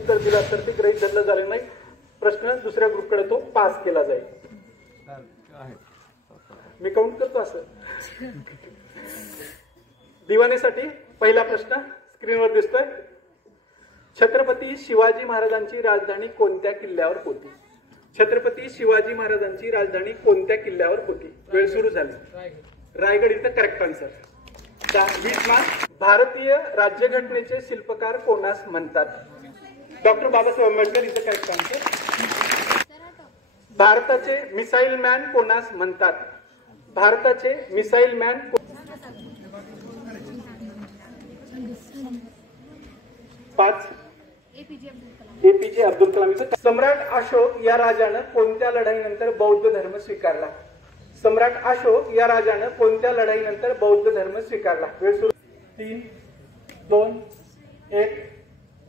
उत्तर दिला तर ते गृहीत धरलं झालं नाही, प्रश्न दुसऱ्या ग्रुपकडे तो पास केला जाईल. मी काउंट करतो असं. दिवाणीसाठी पहिला प्रश्न स्क्रीनवर दिसतोय. छत्रपती शिवाजी महाराजांची राजधानी कोणत्या किल्ल्यावर होती? छत्रपती शिवाजी महाराजांची राजधानी कोणत्या किल्ल्यावर होती? वेळ सुरू झाली. रायगड इथं करेक्ट आन्सर. 20 मार्क. भारतीय राज्यघटनेचे शिल्पकार कोणास म्हणतात? डॉक्टर बाबासाहेब आंबेडकर इथं करेक्ट आन्सर. भारताचे मिसाईल मॅन कोणास म्हणतात? भारताचे मिसाईल मॅन 5 एपीजे अब्दुल कलाम. सम्राट अशोक या राजानं कोणत्या लढाईनंतर बौद्ध धर्म स्वीकारला? सम्राट अशोक या राजानं कोणत्या लढाईनंतर बौद्ध धर्म स्वीकारला? वेळ सुरू. 3 2 1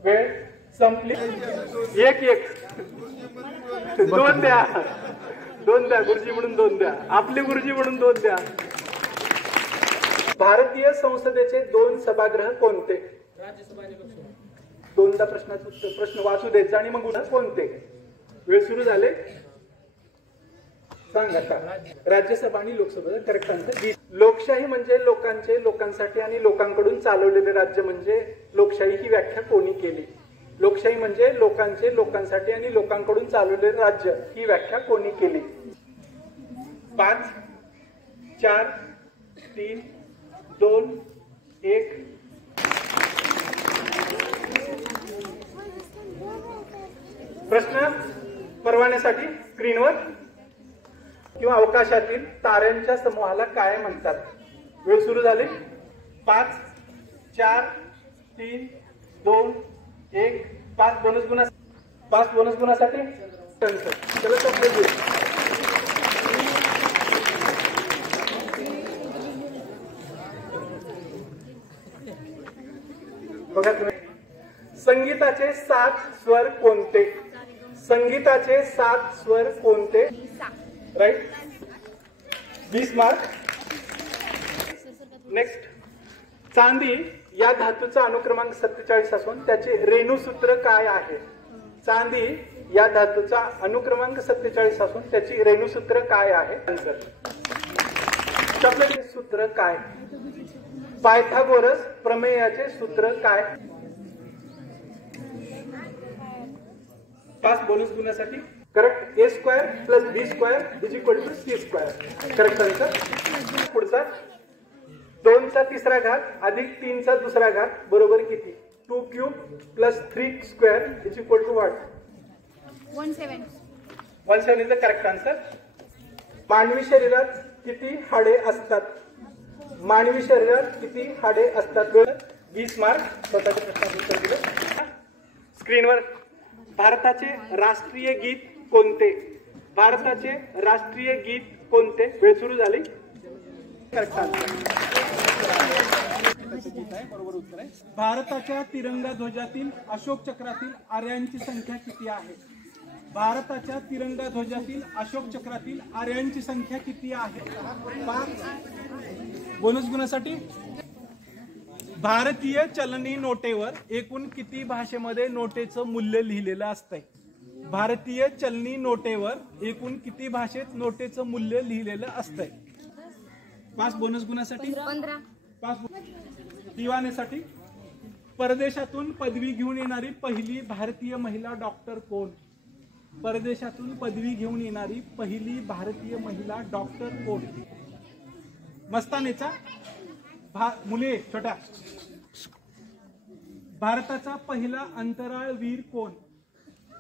वेळ संपली. 1 1 2 द्या, 2 द्या. गुरुजी म्हणून 2 द्या. आपले गुरुजी म्हणून 2 द्या. भारतीय संसदेचे 2 सभागृह कोणते? दोनदा प्रश्न वाचू द्यायचा आणि मग कोणते? वेळ सुरू झाले. सांगा का? राज्यसभा आणि लोकसभा. Correct answer. लोकशाही म्हणजे लोकांचे, लोकांसाठी आणि लोकांकडून चालवलेले राज्य म्हणजे लोकशाही ही व्याख्या कोणी केली? लोकशाही म्हणजे लोकांचे, लोकांसाठी आणि लोकांकडून चालवलेले राज्य ही व्याख्या कोणी केली? 5 4 3 2 1. प्रश्न परवान्यासाठी स्क्रीनवर. किंवा अवकाशातील ताऱ्यांच्या समूहाला काय म्हणतात? वेळ सुरू झाली. 5 4 3 2 1. 5 बोनस गुणासाठी चलो संपले. बघा तुम्ही. संगीताचे 7 स्वर कोणते? संगीताचे 7 स्वर कोणते? राईट. 20 मार्क. नेक्स्ट. चांदी या धातूचा अनुक्रमांक 47 असून त्याचे रेणुसूत्र काय आहे? चांदी या धातूचा अनुक्रमांक 47 असून त्याची रेणुसूत्र काय आहे? आन्सर. चॉकलेटचे सूत्र काय? पायथागोरस प्रमेयाचे सूत्र काय? 5 बोनस गुणासाठी. Correct. a² + b² = c². Correct answer. पुढचा. 2 चा तिसरा घात अधिक 3 चा दुसरा घात बरोबर किती? 2³ + 3² = what? 17 इज द करेक्ट आन्सर. मानवी शरीरात किती हाडे असतात? मानवी शरीरात किती हाडे असतात? 20 मार्क. स्वतःच्या प्रश्नाचं उत्तर दिलं. स्क्रीनवर. भारताचे राष्ट्रीय गीत कोणते? भारताचे राष्ट्रीय गीत कोणते? वेळ सुरू झाली. Correct answer. बरोबर उत्तर आहे. भारताच्या तिरंगा ध्वजातील अशोक चक्रातील आर्यांची संख्या किती आहे? भारताच्या तिरंगा ध्वजातील अशोक चक्रातील आर्यांची संख्या किती आहे? 5 बोनस गुणासाठी. भारतीय चलनी नोटेवर एकूण किती भाषेमध्ये नोटेचं मूल्य लिहिलेलं असतंय? भारतीय चलनी नोटेवर एकूण किती भाषेत नोटेचं मूल्य लिहिलेलं असतंय? 5 बोनस गुणासाठी. 5 दिवाणीसाठी. परदेशातून पदवी घेऊन येणारी पहिली भारतीय महिला डॉक्टर कोण? परदेशातून पदवी घेऊन येणारी पहिली भारतीय महिला डॉक्टर कोण? मस्तानीचा मुले छोट्या. भारताचा पहिला अंतराळवीर कोण?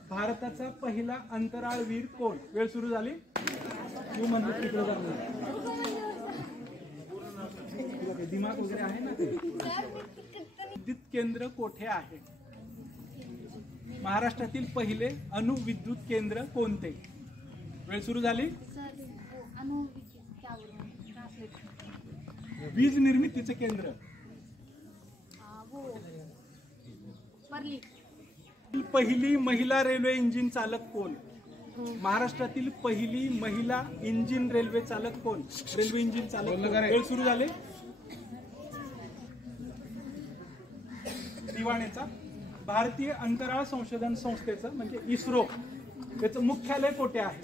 भारताचा पहिला अंतराळवीर कोण? वेळ सुरू झाली. तू म्हणतो तिकडे दिमाग वगैरे आहे ना ते. विद्युत केंद्र कोठे आहे? महाराष्ट्रातील पहिले अणुविद्युत केंद्र कोणते? वेळ सुरू झाली. वीज निर्मितीचे केंद्र. पहिली महिला रेल्वे इंजिन चालक कोण? महाराष्ट्रातील पहिली महिला इंजिन रेल्वे चालक कोण? रेल्वे इंजिन चालक. वेळ सुरू झाले. दिवाणीचा. भारतीय अंतराळ संशोधन संस्थेचं म्हणजे इस्रो त्याचं मुख्यालय कोठे आहे?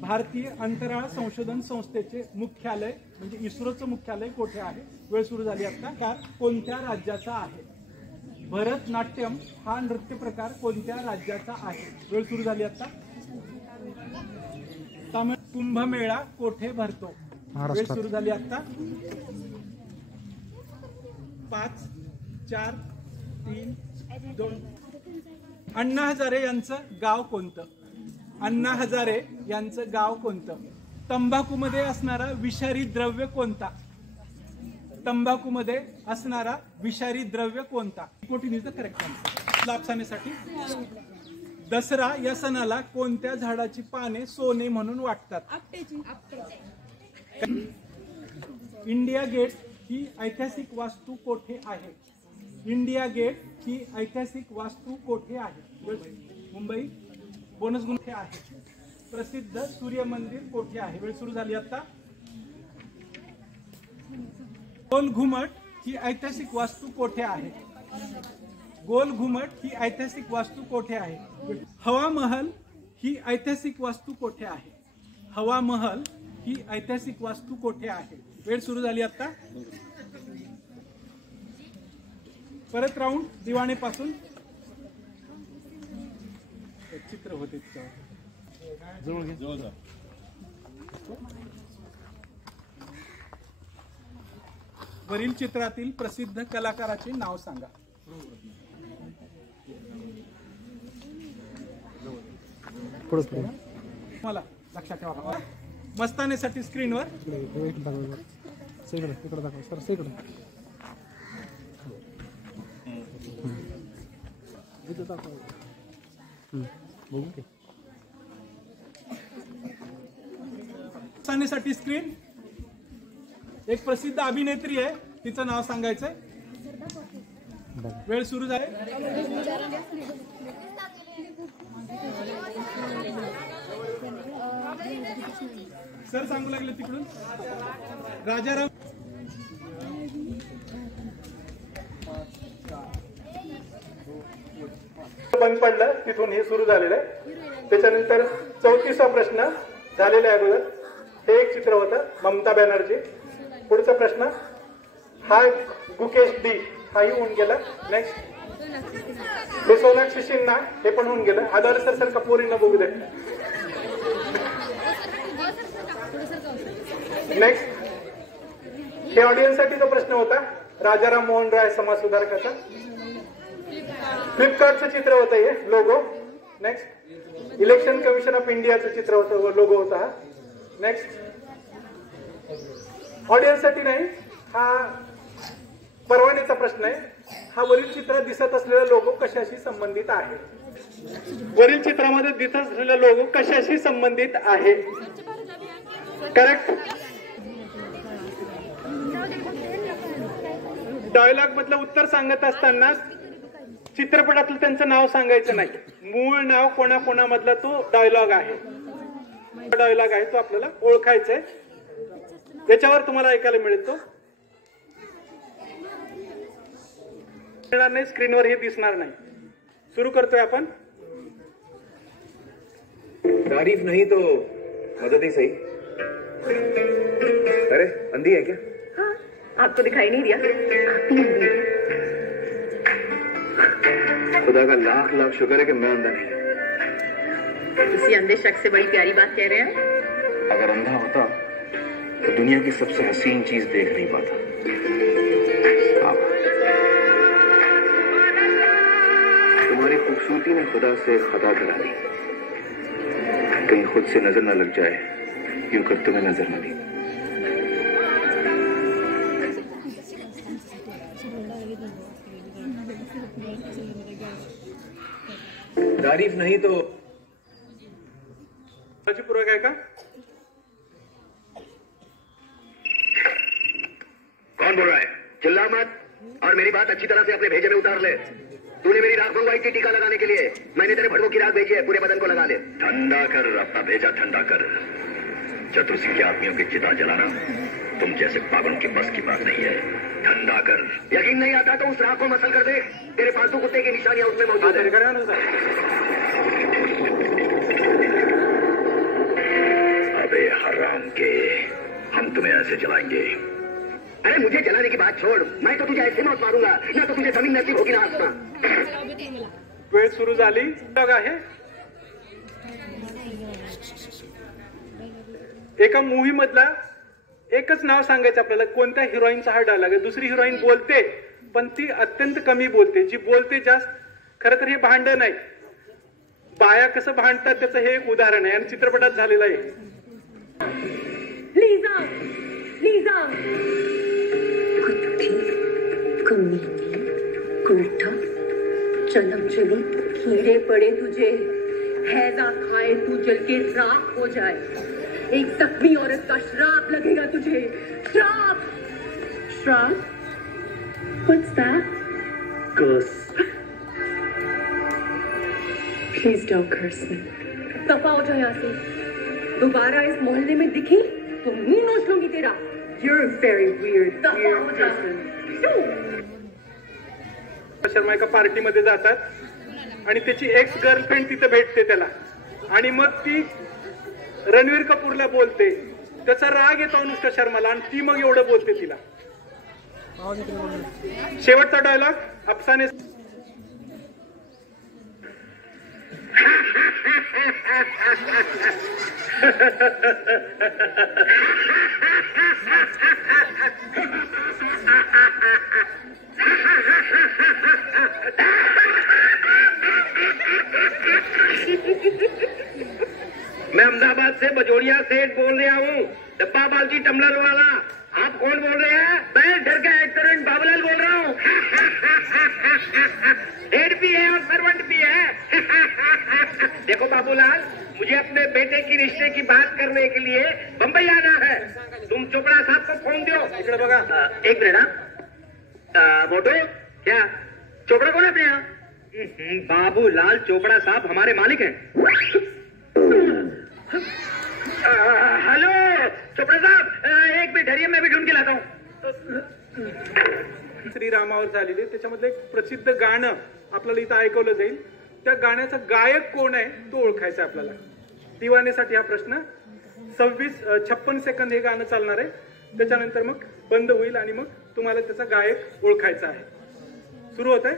भारतीय अंतराळ संशोधन संस्थेचे मुख्यालय म्हणजे इस्रोचं मुख्यालय कोठे आहे? वेळ सुरू झाली आता. का कोणत्या राज्याचा आहे? भरतनाट्यम हा नृत्य प्रकार कोणत्या राज्याचा आहे? वेळ सुरू झाली आता. तामिळ कुंभमेळा कोठे भरतो? वेळ सुरू झाली आता. 5 4 3 2. अण्णा हजारे यांचं गाव कोणतं? अण्णा हजारे यांचं गाव कोणतं? तंबाखूमध्ये असणारा विषारी द्रव्य कोणता? तंबाखूमध्ये असणारा विषारी द्रव्य कोणता? कोटीन इज द करेक्ट आन्सर. लापसानेसाठी दसरा या सणाला कोणत्या झाडाची पाने सोने म्हणून वाटतात? इंडिया गेट ही ऐतिहासिक वास्तू कोठे आहे? इंडिया गेट ही ऐतिहासिक वास्तू कोठे आहे? मुंबई. बोनस गुण कुठे आहे? प्रसिद्ध सूर्य मंदिर कोठे आहे? वेळ सुरू झाली आता. गोल घुमट ही ऐतिहासिक वास्तू कोठे आहे? गोल घुमट ही ऐतिहासिक वास्तू कोठे आहे? हवा महल ही ऐतिहासिक वास्तू कोठे आहे? हवा महल ही ऐतिहासिक वास्तू कोठे आहे? वेळ सुरू झाली आता. परत राऊंड दिवाणीपासून चित्र होते वरील चित्रातील प्रसिद्ध कलाकाराचे नाव सांगा. मला लक्षात ठेवा. मस्तानीसाठी स्क्रीनवर मस्तानीसाठी स्क्रीन. एक प्रसिद्ध अभिनेत्री आहे, तिचं नाव सांगायचंय. वेळ सुरू झाली. सर सांगू लागले तिकडून. राजाराम. बंद पडलं तिथून हे सुरू झालेलं आहे. त्याच्यानंतर 34वा प्रश्न झालेला आहे अगोदर. हे एक चित्र होतं ममता बॅनर्जी. पुढचा प्रश्न हा गुकेश डी हाही होऊन गेला. नेक्स्ट हे सोनाक्षी सिन्हा हे पण होऊन गेलं. आदर सर कपूरींना बघू दे. नेक्स्ट हे ऑडियन्स साठीचा प्रश्न होता राजाराम मोहन राय समाज सुधारकाचा. फ्लिपकार्टचं चित्र होतं हे लोगो. नेक्स्ट इलेक्शन कमिशन ऑफ इंडियाचं चित्र होतं, लोगो होता हा. नेक्स्ट ऑडियन्स साठी नाही, हा परवानेचा प्रश्न आहे. हा वरील चित्रात दिसत असलेला लोगो कशाशी संबंधित आहे? वरील चित्रामध्ये दिसत असलेला लोगो कशाशी संबंधित आहे? करेक्ट. डायलॉग मधलं उत्तर सांगत असताना चित्रपटातलं त्यांचं नाव सांगायचं नाही. मूळ नाव कोणाकोणामधला तो डायलॉग आहे. डायलॉग आहे तो आपल्याला ओळखायचा आहे. याच्यावर तुम्हाला ऐकायला मिळेल तो मिळणार नाही. स्क्रीनवर हे दिसणार नाही. सुरू करतोय आपण. तारीफ नहीं तो मदद ही सही. अरे अंधी है क्या? हाँ, आपको दिखाई नहीं दिया? खुदा का लाख लाख शुक्र है कि मैं अंधा नहीं. किसी अंधे शख्स से बड़ी प्यारी बात कह रहे हैं. अगर अंधा होता तो दुनिया की सबसे हसीन चीज देख नहीं पाता. तुम्हारी खूबसूरती ने खुदा से खता करा दी. कहीं खुद से नजर न लग जाए, यूं कर तुम्हें नजर न दी. तारीफ नहीं तो पूरक आहे का? कौन बोल रहा है? चिल्ला मत और मेरी बात अच्छी तरह से अपने भेजे में उतार ले. तूने मेरी राख मंगवाई थी टीका लगाने के लिए. मैंने तेरे भड़कों की राख भेजी है, पूरे बदन को लगा ले. ठंडा कर अपना भेजा, ठंडा कर. चतुर सिंह के आदमियों की चिता जलाना तुम जैसे पागलों की बस की बात नहीं है. ठंडा कर। यकीन नहीं आता तो उस राख को मसल कर दे। तेरे पालतू कुत्ते की निशानियां उसमें मौजूद है। अबे हराम के, हम तुम्हें ऐसे जलाएंगे। अरे मुझे जलाने की बात छोड़, मैं तो तुझे ऐसे मौत मारूंगा, ना तो तुझे जमीन नसीब होगी ना आसमां। वेळ सुरू झाली। डायलॉग आहे एका मूवी मधला एकच नाव सांगायचं आपल्याला, कोणत्या हिरोईनचा हा डायलॉग आहे। दुसरी हिरोईन बोलते पण ती अत्यंत कमी बोलते, जी बोलते जास्त। खरं तर हे भांडण आहे, बाया कसं भांडतात त्याचं हे एक उदाहरण आहे आणि चित्रपटात झालेलं आहे। लीजा, लीजा, कुत्ती, कमीनी, कुलटा, चलम चली, कीड़े पड़े तुझे, हैजा खाए तू जल के राख हो जाए। एक जख्मी औरत का श्राप लगेगा तुझे, श्राप। श्राप? What's that? Curse. Please don't curse me. दफा हो जाओ यहाँ से। दोबारा इस मोहल्ले में दिखी तो मुंह नोच लूंगी तेरा। You're a very weird person. Sharma एका पार्टीमध्ये जातात आणि त्याची एक्स गर्लफ्रेंड तिथे भेटते त्याला, आणि मग ती रणवीर कपूरला बोलते। त्याचा राग येतो अनुष्का शर्माला आणि ती मग एवढं बोलते तिला। शेवटचा डायलॉग अफसाने मैं अहमदाबाद से बजोड़िया सेठ बोल रहा हूँ, डब्बा बाल्टी टम्बलर वाला। आप कौन बोल रहे हैं? मैं डर का एक्सीडेंट बाबूलाल बोल रहा हूँ। हेड भी है और सर्वेंट भी है। देखो बाबूलाल, मुझे अपने बेटे की रिश्ते की बात करने के लिए बम्बई आना है। तुम चोपड़ा साहब को फोन दो। इकडे बघा। एक मिनट। मोटो क्या चोपड़ा कौन है अपने यहाँ? बाबूलाल चोपड़ा साहब हमारे मालिक हैं। हेलो चोपड़ा साहब, एक मिनिट ठहरिए, मैं भी ढूंढ के लाता हूँ। श्रीरामावर झालेली त्याच्यामधलं एक प्रसिद्ध गाणं आपल्याला इथं ऐकवलं जाईल। त्या गाण्याचा गायक कोण आहे तो ओळखायचा आपल्याला। दिवानेसाठी हा प्रश्न। 56 सेकंद हे गाणं चालणार आहे, त्याच्यानंतर मग बंद होईल आणि मग तुम्हाला त्याचा गायक ओळखायचा आहे। सुरू होत आहे।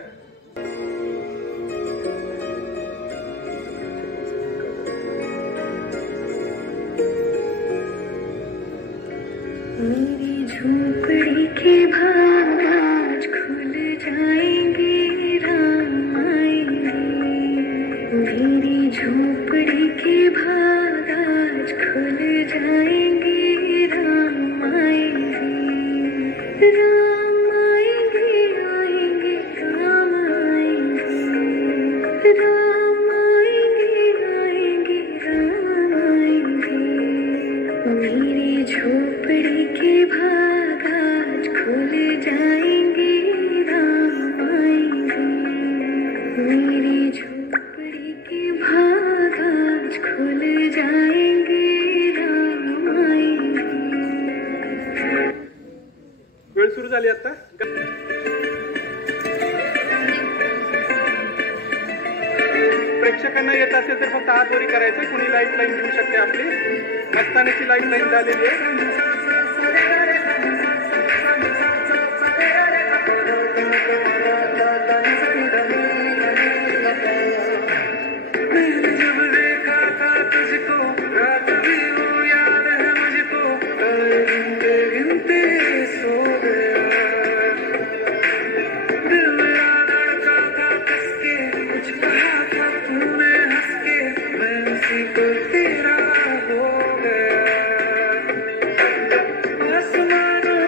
मेरी झोपड़ी के भाग आज खुल जाएंगे, राम आएंगे। मेरी झोपड़ी के भाग आज खुल जाएंगे, राम आएंगे। राम आएंगे, आएंगे, राम आएंगे। राम आएंगे, आएंगे, राम आएंगे। मेरी झोपड़ी के भाग आज खुल जाएंगे, राम आएंगे। मेरी झोपड़ी के भाग आज खुल जाएंगे, राम आएंगे। वेळ सुरू झाली आता। प्रेक्षकांना येत असेल तर फक्त हातवरी करायचं। कुणी लाईट लाईन देऊ शकते आपली। मस्तानीची लाईट लाईन झालेली आहे। तेरा हो गया आसमानों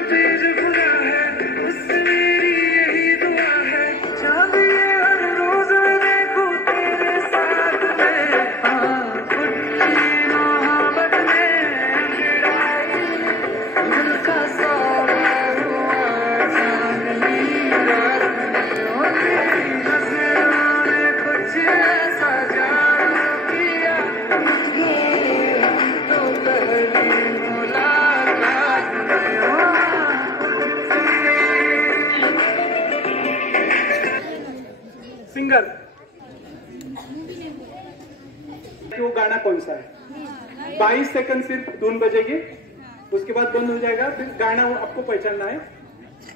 कि वो गाना कौन सा है। 22 सेकंड सिर्फ धुन बजेगी, उसके बाद बंद हो जाएगा, फिर गाना आपको पहचानना है।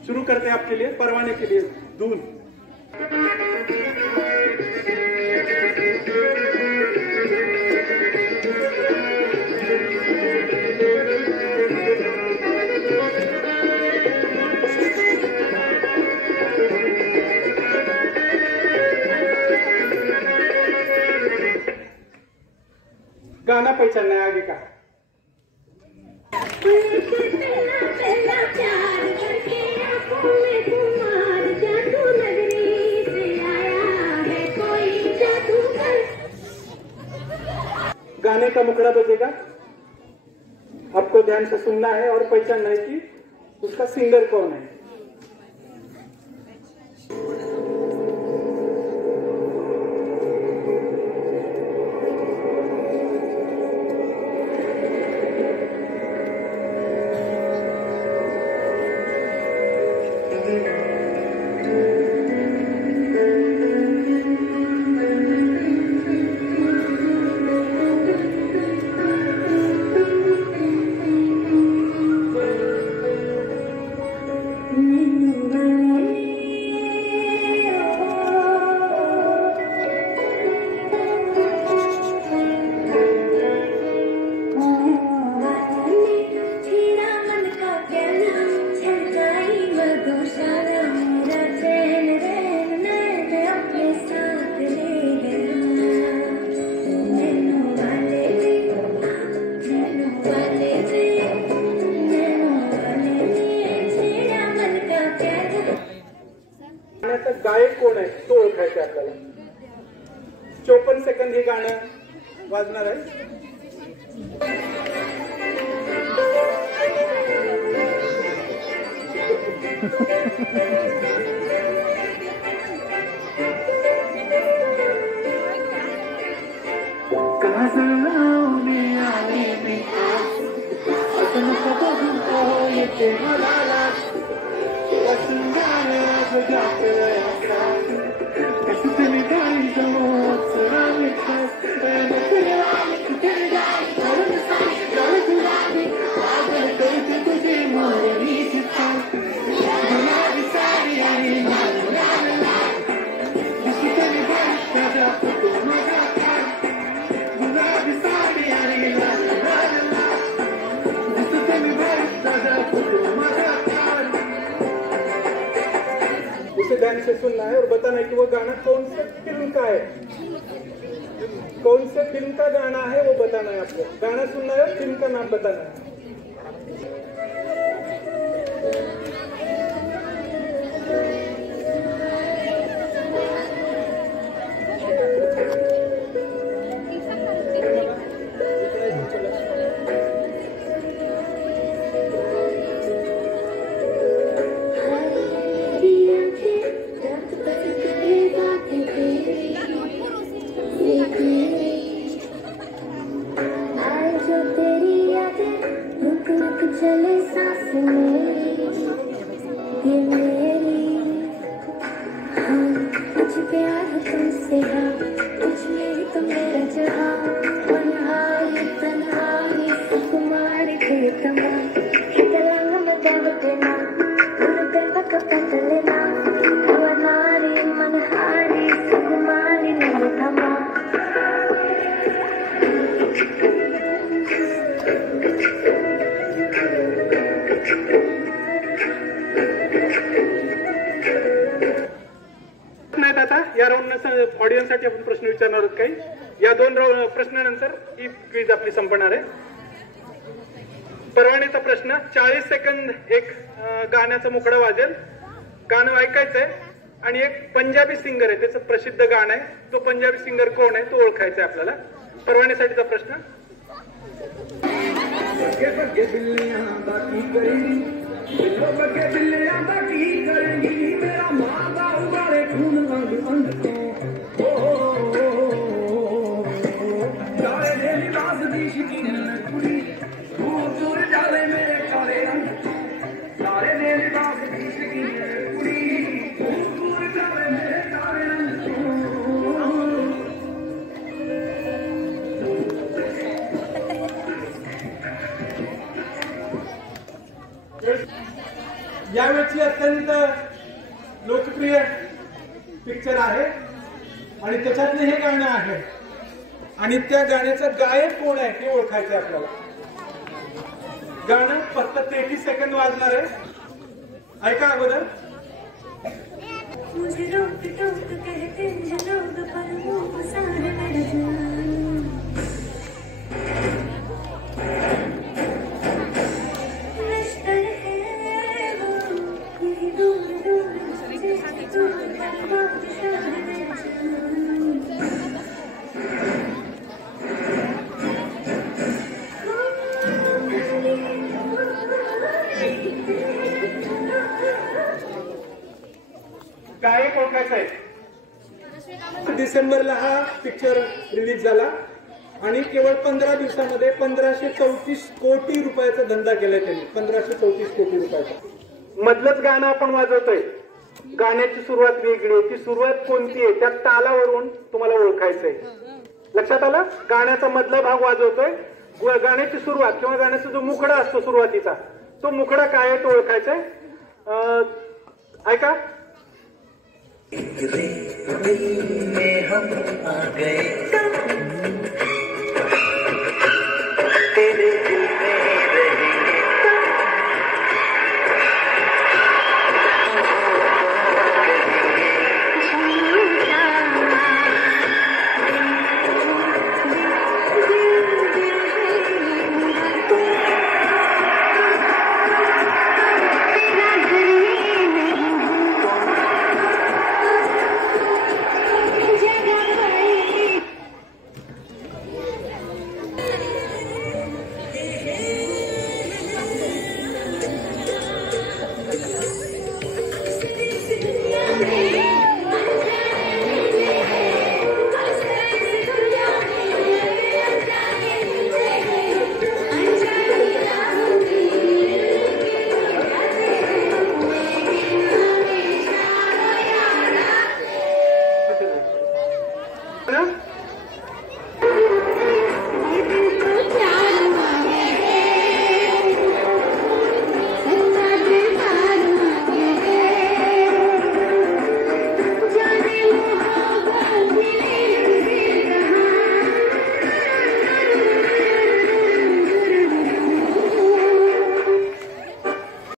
शुरू करते हैं आपके लिए, परवाने के लिए धुन। गाना पहचानना है आगे का। गाने का मुखड़ा बजेगा, आपको ध्यान से सुनना है और पहचानना है कि उसका सिंगर कौन है। गायक कोण आहे तो ओळखायचं आपल्याला। 54 सेकंद हे गाणं वाजणार आहे। ध्यान से सुनना है और बताना है कि वो गाना कौन से फिल्म का है, कौन से फिल्म का गाना है वो बताना है आपको। गाना सुनना है, फिल्म का नाम बताना है। चले सांस मेरी, ये मेरी, हाँ कुछ प्यार है तुमसे, हाँ कुछ मेरी तो मेरा जहाँ, मनहारी तन्हारी सुकुमारी तेरे तमाम, कितलांग में देवते ना, उन देवा का पतले ना, अवनारी मनहारी सुकुमारी तेरे तमाम। या राऊंड ऑडियन्स साठी आपण प्रश्न विचारणार आहोत काही। या 2 प्रश्नानंतर ही क्विज आपली संपणार आहे। परवानेचा प्रश्न, 40 सेकंद एक गाण्याचा मुखडा वाजेल, गाणं ऐकायचंय आणि एक पंजाबी सिंगर आहे, त्याचं प्रसिद्ध गाणं आहे, तो पंजाबी सिंगर कोण आहे तो ओळखायचा आहे आपल्याला। परवानेसाठीचा प्रश्न। यावेळची अत्यंत लोकप्रिय पिक्चर आहे आणि त्याच्यातलं हे गाणं आहे आणि त्या गाण्याचं गायक कोण आहे हे ओळखायचं आहे आपल्याला. गाणं फक्त 33 सेकंद वाजणार आहे. ऐका अगोदर. मुझे रोक टोक कहते हैं लोग पर मुंह सारे लड़ जाए लश्कर है वो यही दूर दूर से दूर बादशाह लड़ गायक ओळखायचा आहे. डिसेंबरला हा पिक्चर रिलीज झाला आणि केवळ 15 दिवसामध्ये 1534 कोटी रुपयाचा धंदा केलाय त्यांनी. 1534 कोटी रुपयाचा. मधलंच गाणं आपण वाजवतोय. गाण्याची सुरुवात वेगळी आहे. ती सुरुवात कोणती आहे त्या तालावरून तुम्हाला ओळखायचंय. लक्षात आलं. गाण्याचा मधला भाग वाजवतोय. गाण्याची सुरुवात किंवा गाण्याचा जो मुखडा असतो सुरुवातीचा तो मुखडा काय आहे तो ओळखायचाय. ऐका. एक दिल में हम आ गए